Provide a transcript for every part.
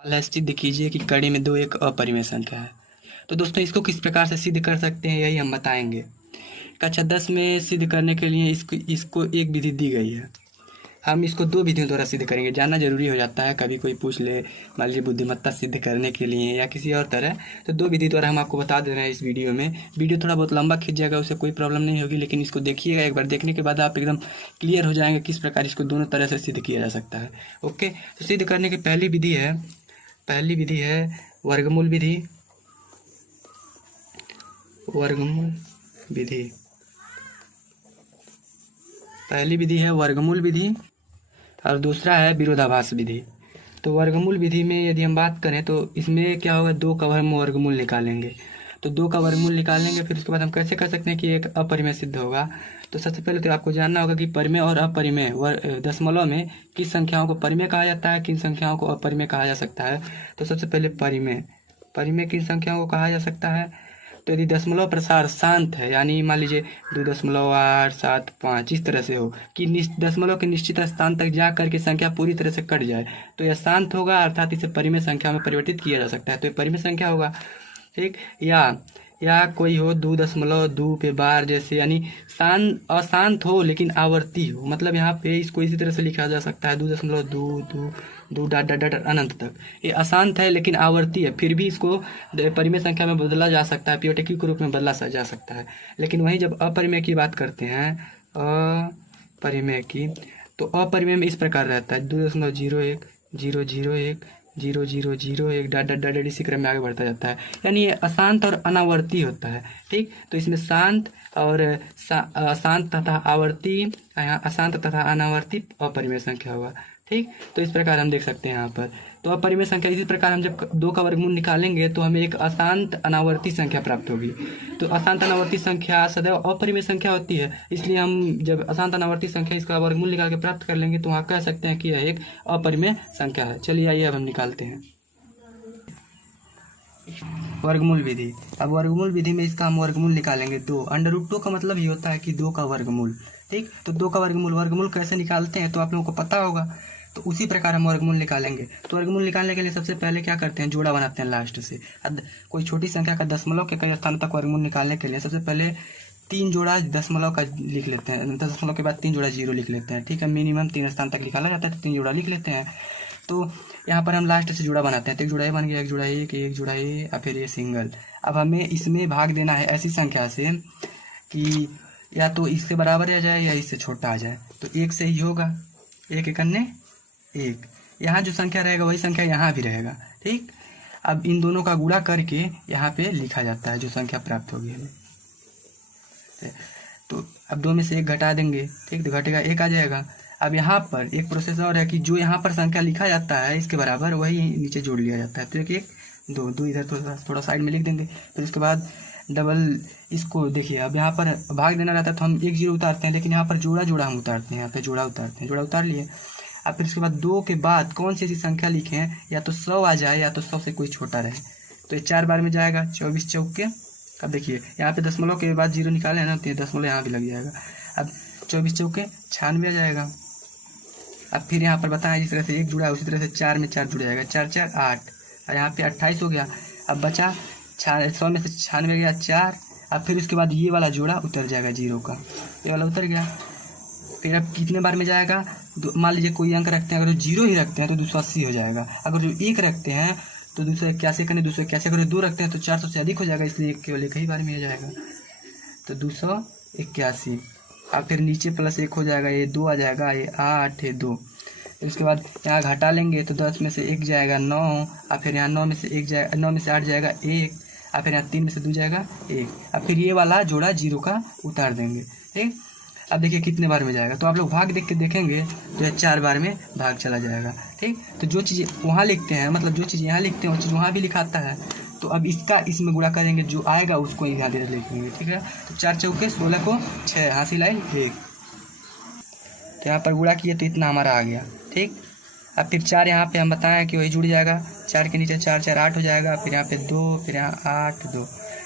सवाल सिद्ध कीजिए कि कड़ी में दो एक अपरिमेय संख्या है। तो दोस्तों इसको किस प्रकार से सिद्ध कर सकते हैं यही हम बताएंगे। कक्षा 10 में सिद्ध करने के लिए इसको एक विधि दी गई है। हम इसको दो विधियों द्वारा सिद्ध करेंगे। जानना जरूरी हो जाता है, कभी कोई पूछ ले मान लीजिए बुद्धिमत्ता सिद्ध करने के लिए या किसी और तरह, तो दो विधि द्वारा हम आपको बता दे रहे हैं इस वीडियो में। वीडियो थोड़ा बहुत लंबा खींच जाएगा, उससे कोई प्रॉब्लम नहीं होगी, लेकिन इसको देखिएगा। एक बार देखने के बाद आप एकदम क्लियर हो जाएंगे किस प्रकार इसको दोनों तरह से सिद्ध किया जा सकता है। ओके, तो सिद्ध करने की पहली विधि है वर्गमूल विधि। पहली विधि है वर्गमूल विधि और दूसरा है विरोधाभास विधि। तो वर्गमूल विधि में यदि हम बात करें तो इसमें क्या होगा, दो का हम वर्गमूल निकालेंगे। तो दो का वर्गमूल निकालेंगे, फिर उसके बाद हम कैसे कर सकते हैं कि एक अपरिमेय सिद्ध होगा। तो सबसे पहले तो आपको जानना होगा कि परिमेय और अपरिमेय दशमलव में किस संख्याओं को परिमेय कहा जाता है, किन संख्याओं को अपरिमेय कहा जा सकता है। तो सबसे पहले परिमेय किन संख्याओं को कहा जा सकता है। तो यदि दशमलव प्रसार शांत है, यानी मान लीजिए 2.875 इस तरह से हो कि दशमलव के निश्चित स्थान तक जा करके संख्या पूरी तरह से कट जाए, तो यह शांत होगा, अर्थात इसे परिमेय संख्या में परिवर्तित किया जा सकता है। तो ये परिमेय संख्या होगा, ठीक। या कोई हो 2.2 पे बार जैसे, यानी अशांत हो लेकिन आवर्ती हो। मतलब यहाँ पे इसको इसी तरह से लिखा जा सकता है 2.2 डॉट अनंत तक। ये अशांत है लेकिन आवर्ती है, फिर भी इसको परिमेय संख्या में बदला जा सकता है, पीओटी के रूप में बदला जा सकता है। लेकिन वहीं जब अपरिमेय की बात करते हैं, अपरिमेय की, तो अपरिमेय में इस प्रकार रहता है 2.01 001 0001 डॉट इसी क्रम में आगे बढ़ता जाता है, यानी ये अशांत और अनावर्ती होता है, ठीक। तो इसमें शांत और अशांत तथा आवर्ती, यहाँ अशांत तथा अनावर्ती अपरिमेय संख्या होगा, ठीक। तो इस प्रकार हम देख सकते हैं यहाँ पर। तो अपरिमेय संख्या इसी प्रकार हम जब दो का वर्गमूल निकालेंगे तो हमें एक अशांत अनावर्ती संख्या प्राप्त होगी। तो अशांत अनावर्ती संख्या सदैव अपरिमेय संख्या होती है, इसलिए हम जब अशांत अनावर्ती संख्या इसका वर्गमूल निकाल के प्राप्त कर लेंगे तो वहाँ कह सकते हैं कि यह एक अपरिमेय संख्या है। चलिए आइए अब हम निकालते हैं वर्गमूल विधि। अब वर्गमूल विधि में इसका हम निकालेंगे 2। √2 का मतलब ये होता है कि 2 का वर्गमूल, ठीक। तो 2 का वर्गमूल कैसे निकालते हैं तो आप लोगों को पता होगा, तो उसी प्रकार हम वर्गमूल निकालेंगे। तो वर्गमूल निकालने के लिए सबसे पहले क्या करते हैं, जोड़ा बनाते हैं लास्ट से। कोई छोटी संख्या का दशमलव के कई स्थानों तक वर्गमूल निकालने के लिए सबसे पहले 3 जोड़ा दशमलव का लिख लेते हैं, दशमलव के बाद 3 जोड़ा 0 लिख लेते हैं, ठीक है। मिनिमम 3 स्थान तक निकाला जाता है तो 3 जोड़ा लिख लेते हैं। तो यहाँ पर हम लास्ट से जोड़ा बनाते हैं, तो एक जोड़ा ये बन गया, एक जोड़ा ये और फिर ये सिंगल। अब हमें इसमें भाग देना है ऐसी संख्या से कि या तो इससे बराबर आ जाए या इससे छोटा आ जाए। तो 1 से ही होगा, 1 एकन्ने 1। यहाँ जो संख्या रहेगा वही संख्या यहाँ भी रहेगा, ठीक। अब इन दोनों का गुणा करके यहाँ पे लिखा जाता है जो संख्या प्राप्त होगी हमें। तो अब 2 में से 1 घटा देंगे, ठीक, तो घटेगा 1 आ जाएगा। अब यहाँ पर एक प्रोसेस और है कि जो यहाँ पर संख्या लिखा जाता है इसके बराबर वही नीचे जोड़ लिया जाता है। तो 1 2 इधर थोड़ा साइड में लिख देंगे। फिर उसके बाद डबल इसको देखिए, अब यहाँ पर भाग देना रहता है तो हम 1 0 उतारते हैं, लेकिन यहाँ पर जोड़ा हम उतारते हैं, यहाँ पे जोड़ा उतार लिए। अब फिर उसके बाद 2 के बाद कौन सी ऐसी संख्या लिखें, या तो 100 आ जाए या तो 100 से कोई छोटा रहे। तो ये 4 बार में जाएगा, 24 चौके। अब देखिए यहाँ पे दशमलव के बाद 0 निकाले ना, तो दशमलव यहाँ भी लग जाएगा। अब 24 चौके 96 आ जाएगा। अब फिर यहाँ पर बताएं जिस तरह से 1 जुड़ा है उसी तरह से 4 में 4 जुड़ जाएगा, 4 4 8 और यहाँ पे 28 हो गया। अब बचा 100 में से 96 गया 4। अब फिर उसके बाद ये वाला जोड़ा उतर जाएगा 0 का, ये वाला उतर गया। फिर अब कितने बार में जाएगा, मान लीजिए कोई अंक रखते हैं, अगर 0 ही रखते हैं तो 280 हो जाएगा। अगर जो 1 रखते हैं तो 281 करने, 281 अगर 2 रखते हैं तो 400 से अधिक हो जाएगा, इसलिए केवल एक ही बार में हो जाएगा, तो 281। अब फिर नीचे +1 हो जाएगा, ये 2 आ जाएगा, ये 8 है 2। उसके बाद यहाँ घटा लेंगे तो 10 में से 1 जाएगा 9, और फिर यहाँ 9 में से 8 जाएगा 1, और फिर यहाँ 3 में से 2 जाएगा 1। अब फिर ये वाला जोड़ा 0 का उतार देंगे, ठीक। अब देखिए कितने बार में जाएगा, तो आप लोग भाग देख के देखेंगे तो यह 4 बार में भाग चला जाएगा, ठीक। तो जो चीज़ वहाँ लिखते हैं, मतलब जो चीज़ यहाँ लिखते हैं वो चीज़ वहाँ भी लिखाता है। तो अब इसका इसमें गुणा करेंगे, जो आएगा उसको यहाँ दे लिखेंगे, ठीक है। तो 4 चौके 16 को 6 हासिल आई 1। तो यहाँ पर गुणा किए तो इतना हमारा आ गया, ठीक। अब फिर 4 यहाँ पे हम बताएं कि वही जुड़ जाएगा, 4 के नीचे 4 4 8 हो जाएगा, फिर यहाँ पे 2, फिर यहाँ 8 2,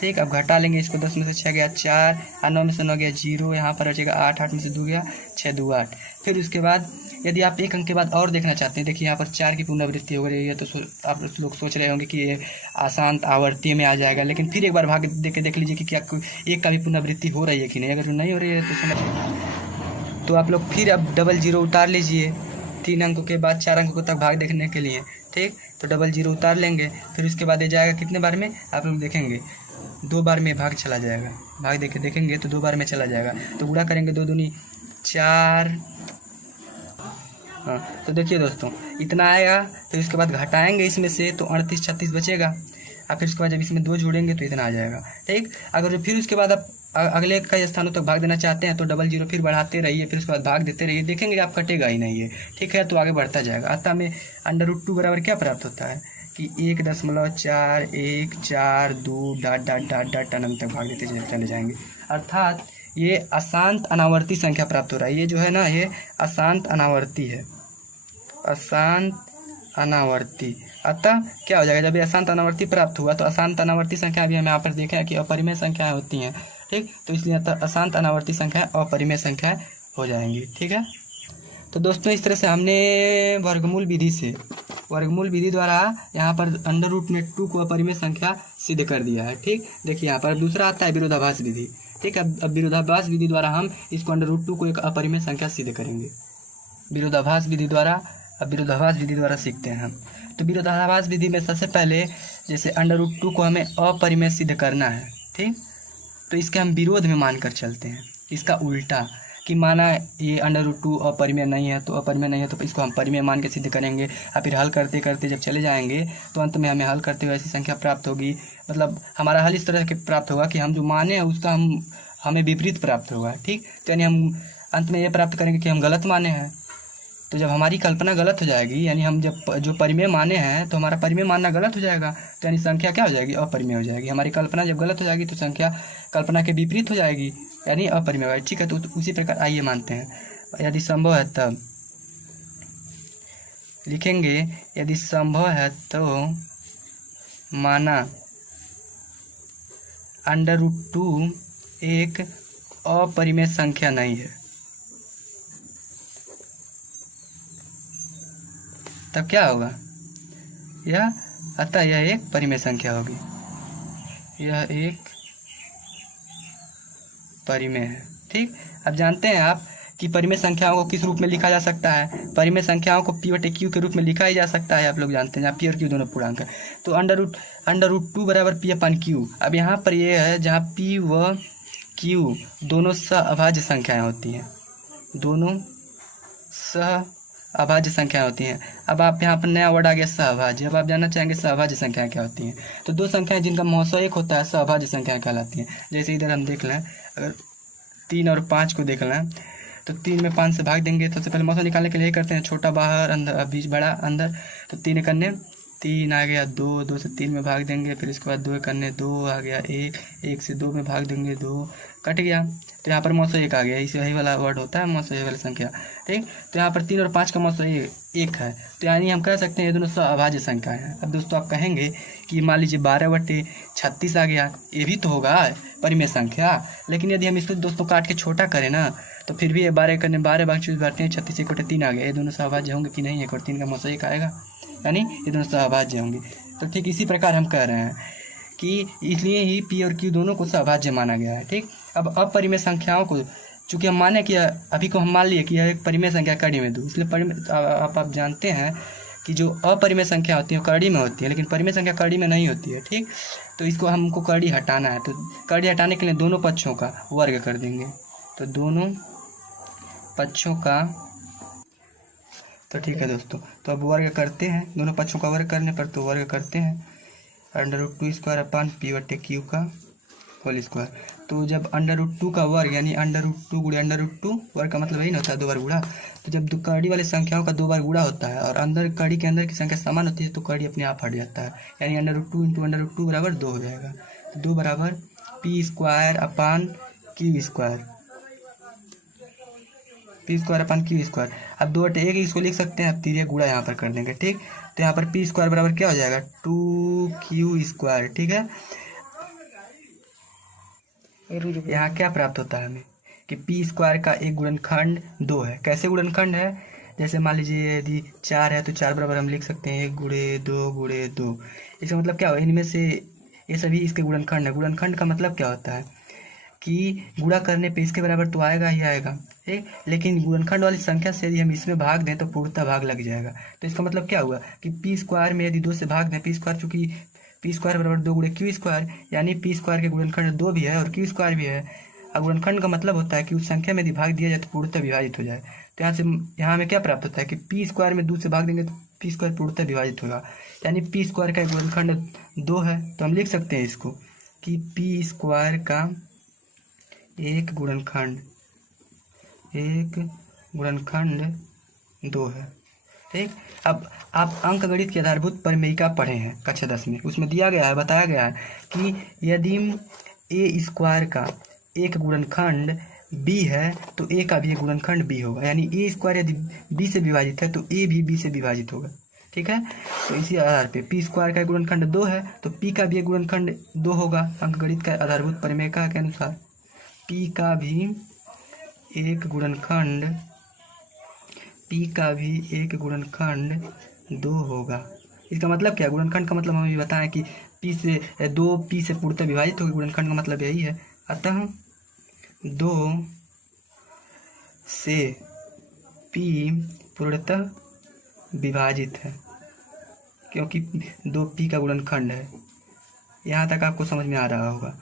ठीक। अब घटा लेंगे इसको, 10 में से 6 गया 4, और 9 में से 9 गया 0, यहाँ पर बचेगा 8 8 में से 2 गया 6 2 8। फिर उसके बाद यदि आप एक अंक के बाद और देखना चाहते हैं, देखिए यहाँ पर 4 की पुनरावृत्ति हो रही है, तो आप लोग सोच रहे होंगे कि ये अशांत आवर्ती में आ जाएगा, लेकिन फिर एक बार भाग देख लीजिए कि क्या एक का भी पुनरावृत्ति हो रही है कि नहीं। अगर नहीं हो रही है तो समझ, तो आप लोग फिर अब डबल जीरो उतार लीजिए 3 अंकों के बाद 4 अंकों तक भाग देखने के लिए, ठीक। तो डबल जीरो उतार लेंगे, फिर उसके बाद ये जाएगा कितने बार में, आप लोग देखेंगे 2 बार में भाग चला जाएगा। भाग देखेंगे तो 2 बार में चला जाएगा। तो गुणा करेंगे 2 दूनी 4, हाँ। तो देखिए दोस्तों इतना आएगा, फिर उसके बाद घटाएंगे इसमें से तो 38 36 बचेगा, और फिर उसके बाद जब इसमें 2 जोड़ेंगे तो इतना आ जाएगा, ठीक। अगर फिर उसके बाद आप अगले कई स्थानों तक भाग देना चाहते हैं तो डबल जीरो फिर बढ़ाते रहिए, फिर उसके बाद भाग देते रहिए, देखेंगे आप कटेगा ही नहीं है, ठीक है। तो आगे बढ़ता जाएगा। अतः हमें √2 बराबर क्या प्राप्त होता है कि 1.4142 अनंत तक भाग देते चले जाएंगे, अर्थात ये अशांत अनावर्ती संख्या प्राप्त हो रहा है। ये जो है ना, ये अशांत अनावर्ती है, अशांत अनावर्ती। अतः क्या हो जाएगा, जब ये अशांत अनावर्ती प्राप्त हुआ तो अशांत अनावर्ती संख्या अभी हम यहाँ पर देखा है कि अपरिमेय संख्याएं होती हैं, ठीक। तो इसलिए अतः अशांत अनावर्ती संख्या अपरिमेय संख्या हो जाएंगी, ठीक है। तो दोस्तों इस तरह से हमने वर्गमूल विधि द्वारा यहाँ पर √2 को अपरिमेय संख्या सिद्ध कर दिया है, ठीक। देखिए यहाँ पर दूसरा आता है विरोधाभास विधि, ठीक है। अब विरोधाभास विधि द्वारा हम इसको √2 को एक अपरिमेय संख्या सिद्ध करेंगे। विरोधाभास विधि द्वारा सीखते हैं हम। तो विरोधाभास विधि में सबसे पहले जैसे √2 को हमें अपरिमेय सिद्ध करना है, ठीक। तो इसके हम विरोध में मानकर चलते हैं, इसका उल्टा कि माना ये √2 अपरिमेय नहीं है, तो इसको हम परिमेय मान के सिद्ध करेंगे, और फिर हल करते करते जब चले जाएंगे तो अंत में हमें हल करते हुए ऐसी संख्या प्राप्त होगी। मतलब हमारा हल इस तरह के प्राप्त होगा कि हम जो माने हैं उसका हमें विपरीत प्राप्त होगा, ठीक। तो यानी हम अंत में ये प्राप्त करेंगे कि हम गलत माने हैं। तो जब हमारी कल्पना गलत हो जाएगी, यानी हम जब जो परिमेय माने हैं तो हमारा परिमेय मानना गलत हो जाएगा, तो यानी संख्या क्या हो जाएगी, अपरिमेय हो जाएगी। हमारी कल्पना जब गलत हो जाएगी तो संख्या कल्पना के विपरीत हो जाएगी, यानी अपरिमेय होगी, ठीक है। तो उसी प्रकार आइए मानते हैं, यदि संभव है तब लिखेंगे, यदि संभव है तो माना √2 एक अपरिमेय संख्या नहीं है, तब क्या होगा, अतः यह एक परिमेय संख्या होगी, यह एक परिमेय है, ठीक। अब जानते हैं आप कि परिमेय संख्याओं को किस रूप में लिखा जा सकता है। परिमेय संख्याओं को P/Q के रूप में लिखा ही जा सकता है, आप लोग जानते हैं, जहाँ P और Q दोनों पूर्णांक है। तो √2 बराबर P/Q। अब यहाँ पर ये है जहाँ P व Q दोनों सहअभाज्य संख्याएं होती हैं, दोनों सहअभाज्य संख्याएं होती हैं। अब आप यहाँ पर नया वर्ड आ गया सहअभाज्य। अब आप जानना चाहेंगे सहअभाज्य संख्याएं क्या होती हैं। तो 2 संख्याएं जिनका महोत्सव 1 होता है सहअभाज्य संख्याएं कहलाती हैं। जैसे इधर हम देख लें, अगर 3 और 5 को देख लें तो 3 में 5 से भाग देंगे। तो सबसे पहले मौसम निकालने के लिए करते हैं, छोटा बाहर अंदर, बीच बड़ा अंदर। तो 3 करने 3 आ गया, 2 से 3 में भाग देंगे, फिर इसके बाद 2 करने 2 आ गया, 1 से 2 में भाग देंगे, 2 कट गया। तो यहाँ पर मौसम 1 आ गया, इसे यही वाला वर्ड होता है मौसम, यही वाली संख्या, ठीक। तो यहाँ पर 3 और 5 का मौसम 1 है, तो यानी हम कह सकते हैं ये दोनों सहअभाज्य संख्या है। अब दोस्तों आप कहेंगे कि मान लीजिए 12/36 आ गया, ये भी तो होगा परिमेय संख्या, लेकिन यदि हम इसको दोस्तों काट के छोटा करें ना तो फिर भी ये 12 करने 12 भाग 36 1/3 आ गया। ये दोनों सहअभाज्य होंगे कि नहीं, 1 और 3 का मौसम 1 आएगा, यानी ये दोनों सहअभाज्य होंगे। तो ठीक इसी प्रकार हम कह रहे हैं कि इसलिए ही P और Q दोनों को सहअभाज्य माना गया है, ठीक। अब अपरिमेय संख्याओं को चूँकि हम माने कि अभी को हम मान लिए कि यह एक परिमेय संख्या कड़ी में 2, इसलिए परिमेय आप जानते हैं कि जो अपरिमेय संख्या होती है वो कड़ी में होती है, लेकिन परिमेय संख्या कड़ी में नहीं होती है, ठीक। तो इसको हमको कड़ी हटाना है, तो कड़ी हटाने के लिए दोनों पक्षों का वर्ग कर देंगे। तो दोनों पक्षों का, तो ठीक है दोस्तों, तो अब वर्ग करते हैं, दोनों पक्षों का वर्ग करने पर तो वर्ग करते हैं √2² का होल स्क्वायर। तो जब √2 का वर्ग यानी √2 गुणे √2, वर्ग का मतलब यही ना होता है 2 बार गुणा। तो जब कड़ी वाली संख्याओं का 2 बार गुणा होता है और अंदर कड़ी के अंदर की संख्या समान होती है तो कड़ी अपने आप हट जाता है, यानी √2 × √2 बराबर 2 हो जाएगा। तो 2 बराबर P² अपन Q²। अब 2/1 इसको लिख सकते हैं, अब 3 गुणा यहाँ पर कर देंगे, ठीक। तो यहाँ पर P² बराबर क्या हो जाएगा 2Q², ठीक है। यहाँ क्या प्राप्त होता है हमें कि P² का एक गुणनखंड 2 है। कैसे गुणनखंड है, जैसे मान लीजिए यदि 4 है तो 4 बराबर हम लिख सकते हैं 1 गुणे 2 गुणे 2। इसका मतलब क्या हुआ, इनमें से ये सभी इसके गुणनखंड है। गुणनखंड का मतलब क्या होता है कि गुणा करने पे इसके बराबर तो आएगा ही आएगा, ठीक। लेकिन गुणनखंड वाली संख्या से यदि हम इसमें भाग दें तो पूर्णतः भाग लग जाएगा। तो इसका मतलब क्या हुआ कि पी स्क्वायर में यदि 2 से भाग दें, पी स्क्वायर चूंकि पी स्क्वायर बराबर 2 गुणे क्यू स्क्वायर, यानी पी स्क्वायर के गुणनखंड 2 भी है और क्यू स्क्वायर भी है। अब गुणनखंड का मतलब होता है कि उस संख्या में यदि भाग दिया जाए तो पूर्णतः विभाजित हो जाए। तो यहाँ हमें क्या प्राप्त होता है कि पी स्क्वायर में 2 से भाग देंगे तो पी स्क्वायर पूर्णतः विभाजित होगा, यानी पी स्क्वायर का गुणनखंड 2 है। तो हम लिख सकते हैं इसको कि पी स्क्वायर का एक गुणनखंड 2 है, ठीक। अब आप अंकगणित की आधारभूत परिमेयिका पढ़े हैं कक्षा 10 में, उसमें दिया गया है, बताया गया है कि यदि ए स्क्वायर का एक गुणनखंड बी है तो ए का भी एक गुणनखंड बी होगा, यानी ए स्क्वायर यदि बी से विभाजित है तो ए भी बी से विभाजित होगा, ठीक है। तो इसी आधार पे पी स्क्वायर का गुणनखंड 2 है तो पी का भी एक गुणनखंड 2 होगा अंकगणित का आधारभूत परिमेयिका के अनुसार। पी का भी एक गुणनखंड 2 होगा। इसका मतलब क्या, गुणनखंड का मतलब हमें ये बताएं कि पी से 2 पी से पूर्णतः विभाजित होगी, गुणनखंड का मतलब यही है। अतः 2 से पी पूर्णतः विभाजित है क्योंकि 2 पी का गुणनखंड है। यहाँ तक आपको समझ में आ रहा होगा।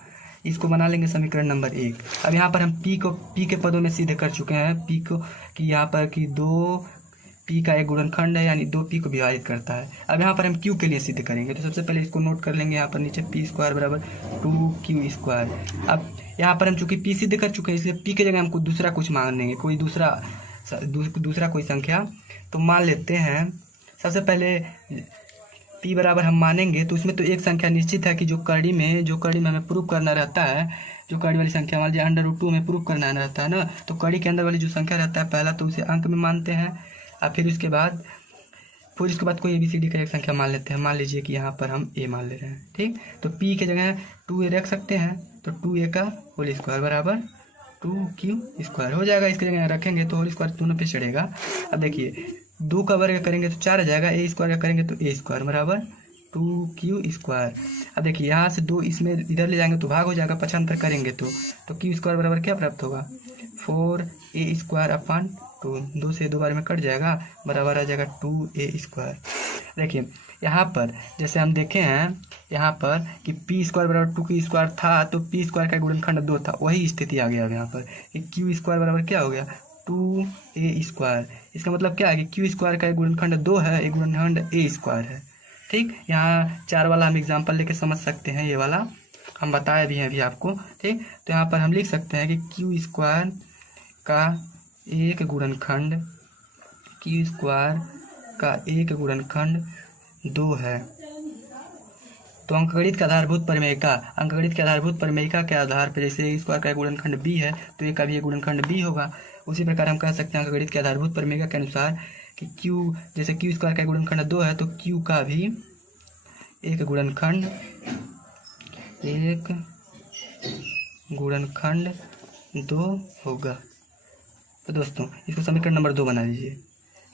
इसको बना लेंगे समीकरण नंबर 1। अब यहाँ पर हम पी को पी के पदों में सिद्ध कर चुके हैं, पी को कि यहाँ पर कि 2 पी का एक गुणनखंड है यानी 2 पी को विभाजित करता है। अब यहाँ पर हम क्यू के लिए सिद्ध करेंगे, तो सबसे पहले इसको नोट कर लेंगे यहाँ पर नीचे पी स्क्वायर बराबर 2q स्क्वायर। अब यहाँ पर हम चूंकि पी सिद्ध कर चुके हैं इसलिए पी की जगह हमको दूसरा कुछ मान लेंगे, कोई दूसरा कोई संख्या। तो मान लेते हैं सबसे पहले पी बराबर हम मानेंगे तो उसमें तो एक संख्या निश्चित है कि जो कड़ी में हमें प्रूफ करना रहता है, जो कड़ी वाली संख्या मान लीजिए √2 में प्रूफ करना रहता है ना, तो कड़ी के अंदर वाली जो संख्या रहता है पहला तो उसे अंक में मानते हैं और फिर उसके बाद कोई ABCD का एक संख्या मान लेते हैं। मान लीजिए कि यहाँ पर हम a मान ले रहे हैं, ठीक। तो p के जगह 2a रख सकते हैं, तो 2a का होल स्क्वायर बराबर 2q स्क्वायर हो जाएगा। इसके जगह रखेंगे तो होल स्क्वायर दोनों पे चढ़ेगा। अब देखिए 2 का वर्ग करेंगे तो 4 आ जाएगा, a स्क्वायर का करेंगे तो a स्क्वायर बराबर 2q स्क्वायर। अब देखिए यहाँ से 2 इसमें इधर ले जाएंगे तो भाग हो जाएगा, पक्षांतर करेंगे तो q स्क्वायर बराबर क्या प्राप्त होगा 4a स्क्वायर अपॉन 2 से 2 बार में कट जाएगा, बराबर आ जाएगा 2a स्क्वायर। देखिए यहाँ पर जैसे हम देखे हैं यहाँ पर कि पी स्क्वायर बराबर 2q स्क्वायर था तो पी स्क्वायर का गुणनखंड 2 था, वही स्थिति आ गया अब यहाँ पर कि q स्क्वायर बराबर क्या हो गया 2a स्क्वायर। इसका मतलब क्या है कि q स्क्वायर का एक गुणनखंड 2 है, एक गुणनखंड a स्क्वायर है, ठीक। यहाँ 4 वाला हम एग्जाम्पल लेके समझ सकते हैं, ये वाला हम बताए भी हैं अभी आपको, ठीक। तो यहाँ पर हम लिख सकते हैं कि q स्क्वायर का एक गुणनखंड 2 है। तो अंकगणित के आधारभूत परिमेयिका के आधार पर जैसे a स्क्वायर का गुणनखंड b है तो a का भी एक गुणनखंड b होगा। उसी प्रकार हम कह सकते हैं अंकगणित के आधारभूत परिमेयिका के अनुसार कि जैसे q स्क्वायर का गुणनखंड 2 है तो q का भी एक गुणनखंड 2 होगा। तो दोस्तों इसको समीकरण नंबर 2 बना लीजिए।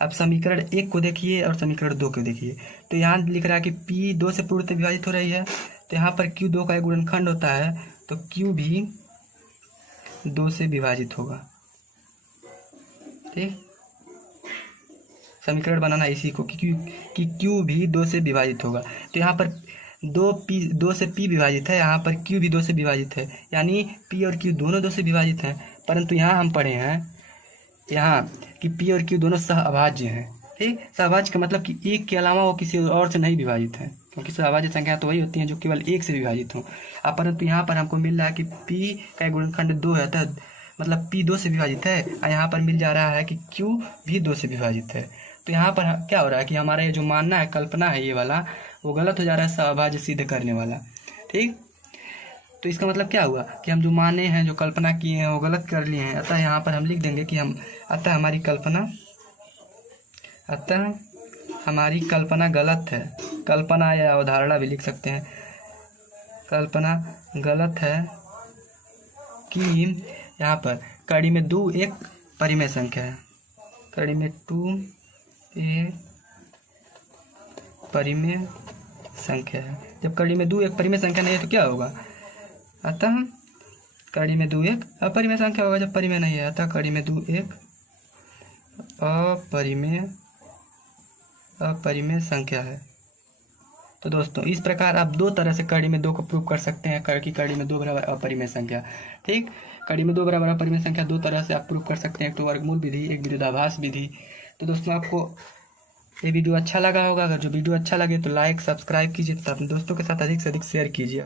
अब समीकरण 1 को देखिए और समीकरण 2 को देखिए। तो यहाँ लिख रहा है कि p 2 से पूर्णतः विभाजित हो रही है, तो यहाँ पर q 2 का एक गुणनखंड होता है तो q भी 2 से विभाजित होगा, ठीक। समीकरण बनाना इसी को कि q भी 2 से विभाजित होगा। तो यहाँ पर 2 से p विभाजित है, यहाँ पर q भी 2 से विभाजित है, यानी p और q दोनों 2 से विभाजित हैं। परंतु यहाँ हम पढ़े हैं यहाँ कि p और q दोनों सहअभाज्य हैं, ठीक। सहअभाज्य का मतलब कि एक के अलावा वो किसी और से नहीं विभाजित है, क्योंकि सहअभाज्य संख्या तो वही होती हैं जो केवल एक से विभाजित हों। अब परंतु यहाँ पर हमको मिल रहा है कि p का गुणनखंड 2 है, तो मतलब p 2 से विभाजित है, और यहाँ पर मिल जा रहा है कि q भी 2 से विभाजित है। तो यहाँ पर क्या हो रहा है कि हमारा ये जो मानना है, कल्पना है ये वाला, वो गलत हो जा रहा है सहअभाज्य सिद्ध करने वाला, ठीक। तो इसका मतलब क्या हुआ कि हम जो माने हैं, जो कल्पना किए हैं वो गलत कर लिए हैं। अतः यहाँ पर हम लिख देंगे कि अतः हमारी कल्पना गलत है। कल्पना या अवधारणा भी लिख सकते हैं। कल्पना गलत है कि यहाँ पर कड़ी में 2 एक परिमेय संख्या है, कड़ी में 2 एक परिमेय संख्या है। जब कड़ी में 2 एक परिमेय संख्या नहीं है तो क्या होगा? अतः कड़ी में 2 एक अपरिमेय संख्या होगा जब परिमेय नहीं है। अतः कड़ी में 2 एक अपरिमेय संख्या है। तो दोस्तों इस प्रकार आप 2 तरह से कड़ी में 2 को प्रूव कर सकते हैं कि कड़ी में 2 बराबर अपरिमेय संख्या। ठीक, कड़ी में 2 बराबर अपरिमेय संख्या 2 तरह से आप प्रूव कर सकते हैं। एक तो वर्गमूल विधि, एक विरोधाभास विधि। तो दोस्तों आपको ये वीडियो अच्छा लगा होगा। अगर जो वीडियो अच्छा लगे तो लाइक सब्सक्राइब कीजिए तथा अपने दोस्तों के साथ अधिक से अधिक शेयर कीजिए।